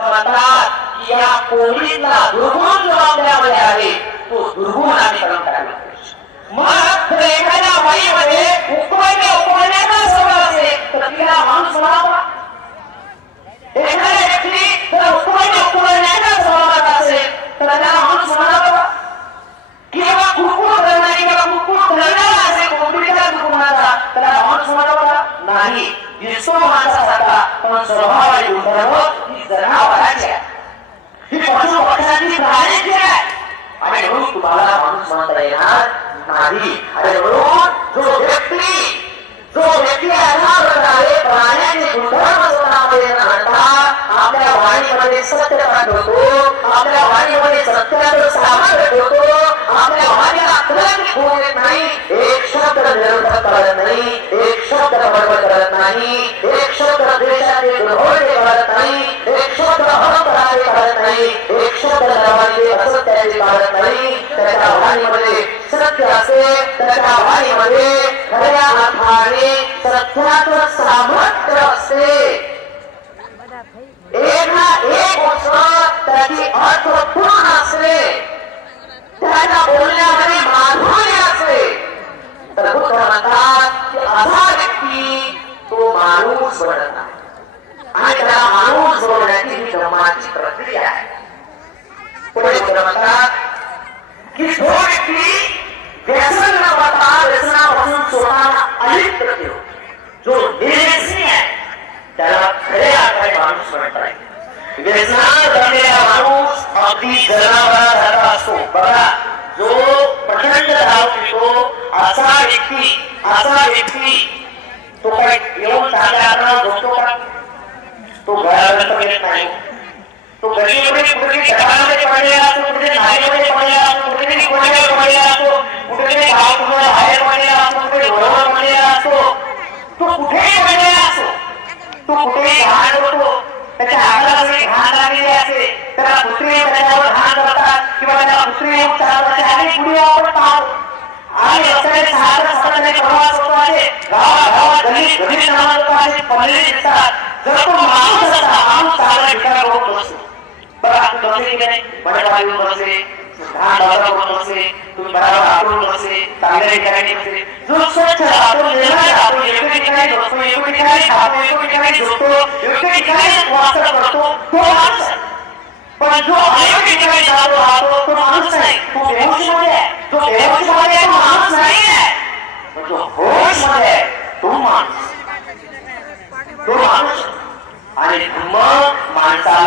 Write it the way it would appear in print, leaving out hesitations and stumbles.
म्हणतात की या कोविडला दुर्गुण जो आपल्यामध्ये आहे तो दुर्गुण आम्ही करून टाकला. मग जर एखाद्या बाईमध्ये उकळण्याचा स्वभाव असेल तर तिला माणूस म्हणावा. एखाद्या व्यक्ती जर उकळण्याचा स्वभाव असेल तर त्याला माणूस म्हणावा. किंवा कुरकुर करणारी किंवा कुरकुर करणारा असेल कोंबडीचा दुर्गुणाचा त्याला माणूस म्हणावा नाही. दिसतो माणसासारखा पण स्वभाव आणि गुणधर्म ही जनावरांची आहे, ही पशु पक्ष्यांची प्राण्यांची आहे. आणि म्हणून तुम्हाला माणूस म्हणता येणार नाही. आणि म्हणून जो व्यक्ती अशा प्रकारे प्राण्यांचे गुणधर्म स्वतःमध्ये आणता आपल्या वाणीमध्ये सत्यता ठेवतो, आपल्या वाणीमध्ये सत्याचं सामर्थ्य ठेवतो, आपल्या वाणीला कलंक होऊ देत नाही, एक शब्द निरर्थक करत नाही, एक शब्द बडबड करत नाही, एक शब्द द्वेषाचे दुर्भोळे करत नाही, एक शब्द अहंकाराचे करत नाही, एक शब्द धर्माचे असत्याचे काढत नाही. त्याच्या वाणीमध्ये सत्य असेल, त्याच्या वाणीमध्ये खऱ्या अर्थाने सत्याचं सामर्थ्य असते. एक ना एक गोष्ट त्याची अर्थपूर्ण असते, त्याच्या बोलण्यामध्ये माधुर्य असते. तर बुद्ध म्हणतात की असा व्यक्ती तो माणूस बनत नाही आणि त्याला माणूस बनवण्याची ही जन्माची प्रक्रिया आहे. पुढे बुद्ध म्हणतात की जो व्यक्ती व्यसन न करता व्यसनापासून स्वतःला अलिप्त ठेवतो, जो निर्व्यसनी आहे त्याला खऱ्या अर्थाने माणूस म्हणता येईल. व्यसनात जमलेला माणूस अगदी जनावरासारखा असतो. बघा, जो प्रचंड दारू पितो असा व्यक्ती तो काही येऊन चांगल्या झोपतो का? तो घरापर्यंत येत नाही. तो गलीमध्ये कुठेतरी घरामध्ये पडलेला असतो, कुठे नालीमध्ये पडलेला असतो, कुठेतरी कोण्यावर पडलेला असतो, कुठेतरी बाहेर पडलेला असतो, कुठे घरावर पडलेला असतो. तो कुठेही पडलेला असतो, तो कुठेही घाण करतो. त्याच्या हाताला जरी घाण लागलेली असते त्याला कुत्रे त्याच्यावर घाण करतात किंवा त्याला कुत्रे उपचार करतात आणि पुढे आपण पाहतो. आणि रस्त्याने साधारण प्रवास होतो आहे, गावागावात गली नावाचे पडलेले दिसतात. जर तो माणूस असता, माणूस चांगला विचार करून बसतो. बघा, आपण बसले की नाही, माझ्या बाजून बसले, घाण बाजार करून बसले, तुम्ही बरोबर आठवून बसले, चांगल्या ठिकाणी बसले. जो स्वच्छ राहतो, निर्मळ राहतो, योग्य ठिकाणी बसतो, योग्य ठिकाणी खातो, योग्य ठिकाणी झोपतो, योग्य ठिकाणी वाचन करतो, तो माणूस आहे. पण जो अयोग्य ठिकाणी राहतो तो माणूस नाही, तो बेहोशीमध्ये आहे. जो बेहोशीमध्ये आहे तो माणूस नाही आहे, पण जो होशमध्ये आहे तो माणूस. आणि धम्म माणसाला